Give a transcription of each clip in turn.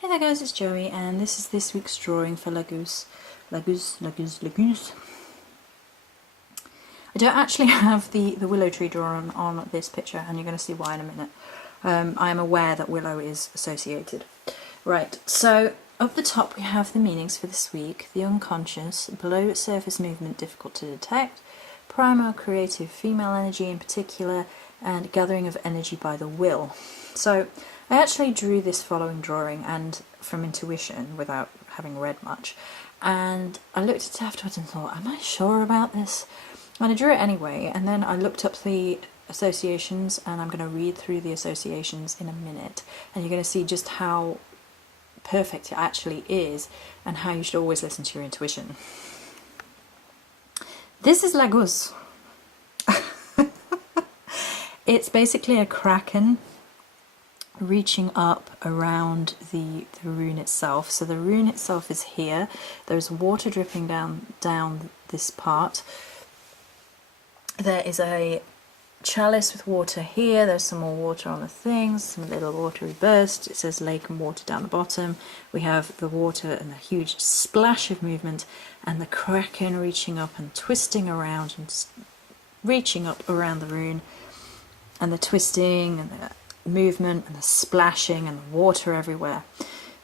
Hey there guys, it's Joey, and this is this week's drawing for Laguz. Laguz. I don't actually have the willow tree drawn on this picture, and you're going to see why in a minute. I am aware that willow is associated. Right, so up the top we have the meanings for this week. The unconscious, below surface movement difficult to detect, primal creative female energy in particular, and gathering of energy by the will. So I actually drew this following drawing and from intuition without having read much, and I looked at it afterwards and thought, am I sure about this? And I drew it anyway, and then I looked up the associations, and I'm going to read through the associations in a minute, and you're going to see just how perfect it actually is and how you should always listen to your intuition. This is Laguz. It's basically a kraken reaching up around the rune itself. So the rune itself is here. There's water dripping down this part. There is a chalice with water here. There's some more water on the things, some little watery burst. It says lake and water down the bottom. We have the water and the huge splash of movement, and the kraken reaching up and twisting around and reaching up around the rune, and the twisting and the movement and the splashing and the water everywhere.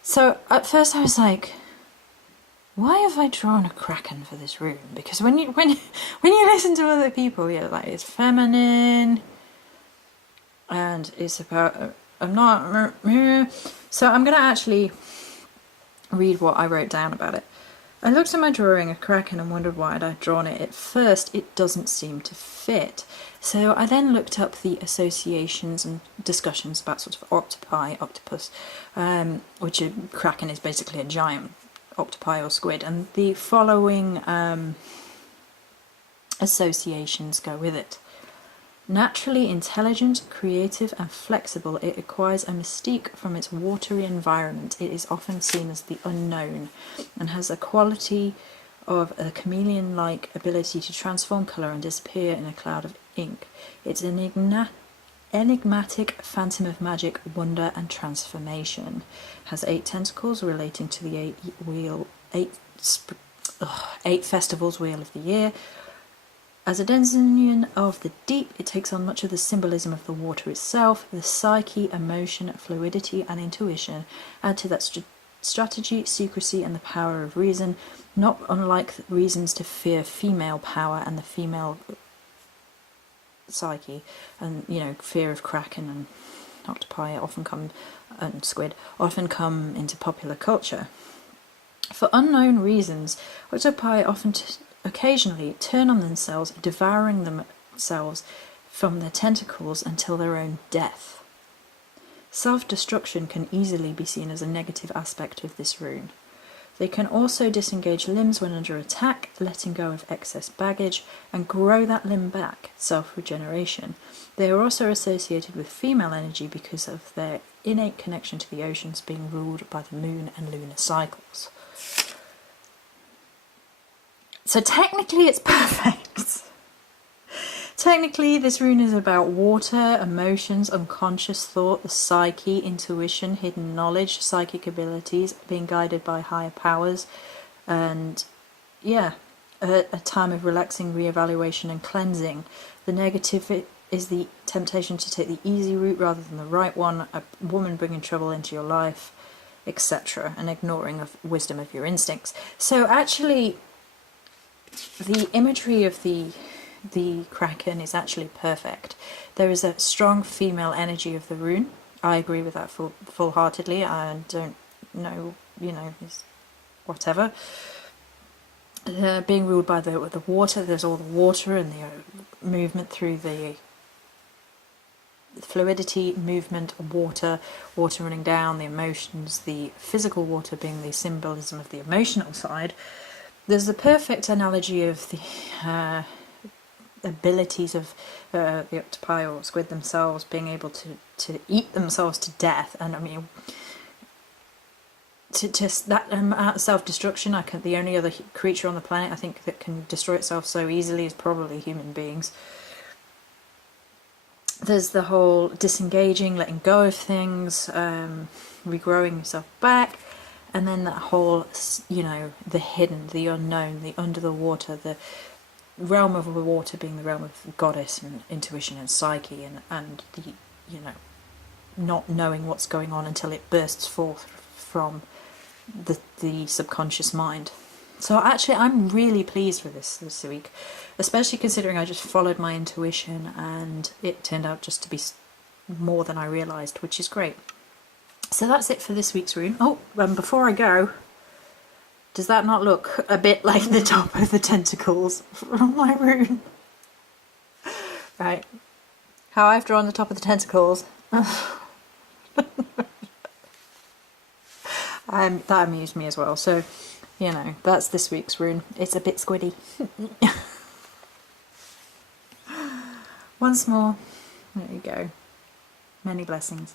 So at first I was like, why have I drawn a kraken for this rune? Because when you listen to other people, you're like, it's feminine and it's about I'm not. So I'm gonna actually read what I wrote down about it. I looked at my drawing of kraken and wondered why I'd drawn it. At first it doesn't seem to fit. So I then looked up the associations and discussions about sort of octopi, octopus, which a kraken is basically a giant octopi or squid, and the following associations go with it. Naturally intelligent, creative and flexible, it acquires a mystique from its watery environment. It is often seen as the unknown and has a quality of a chameleon-like ability to transform colour and disappear in a cloud of ink. It's an enigmatic phantom of magic, wonder and transformation. Has 8 tentacles relating to the 8 festivals wheel of the year. As a denizens of the deep, it takes on much of the symbolism of the water itself. The psyche, emotion, fluidity and intuition add to that strategy, secrecy and the power of reason, not unlike reasons to fear female power and the female psyche, and fear of kraken and octopi and squid often come into popular culture. For unknown reasons, octopi often occasionally turn on themselves, devouring themselves from their tentacles until their own death. Self-destruction can easily be seen as a negative aspect of this rune. They can also disengage limbs when under attack, letting go of excess baggage, and grow that limb back, self-regeneration. They are also associated with female energy because of their innate connection to the oceans being ruled by the moon and lunar cycles. So technically it's perfect. Technically this rune is about water, emotions, unconscious thought, the psyche, intuition, hidden knowledge, psychic abilities, being guided by higher powers, and a time of relaxing, re-evaluation and cleansing. The negative is the temptation to take the easy route rather than the right one, a woman bringing trouble into your life, etc., and ignoring of wisdom of your instincts. So actually the imagery of the kraken is actually perfect. There is a strong female energy of the rune. I agree with that full-heartedly. I don't know, whatever. Being ruled by the water, there's all the water and the movement through the fluidity, movement, water running down, the emotions, the physical water being the symbolism of the emotional side. There's the perfect analogy of the abilities of the octopi or squid themselves being able to eat themselves to death, and I mean, to that amount of self-destruction. The only other creature on the planet I think that can destroy itself so easily is probably human beings. there's the whole disengaging, letting go of things, regrowing yourself back, and then that whole, you know, the hidden, the unknown, the under the water, the realm of the water being the realm of goddess and intuition and psyche, and the, you know, not knowing what's going on until it bursts forth from the subconscious mind. So actually I'm really pleased with this week, especially considering I just followed my intuition and it turned out just to be more than I realised, which is great. So that's it for this week's rune. Oh, before I go, does that not look a bit like the top of the tentacles from my rune? Right, how I've drawn the top of the tentacles. That amused me as well, so you know, that's this week's rune. It's a bit squiddy. Once more, there you go. Many blessings.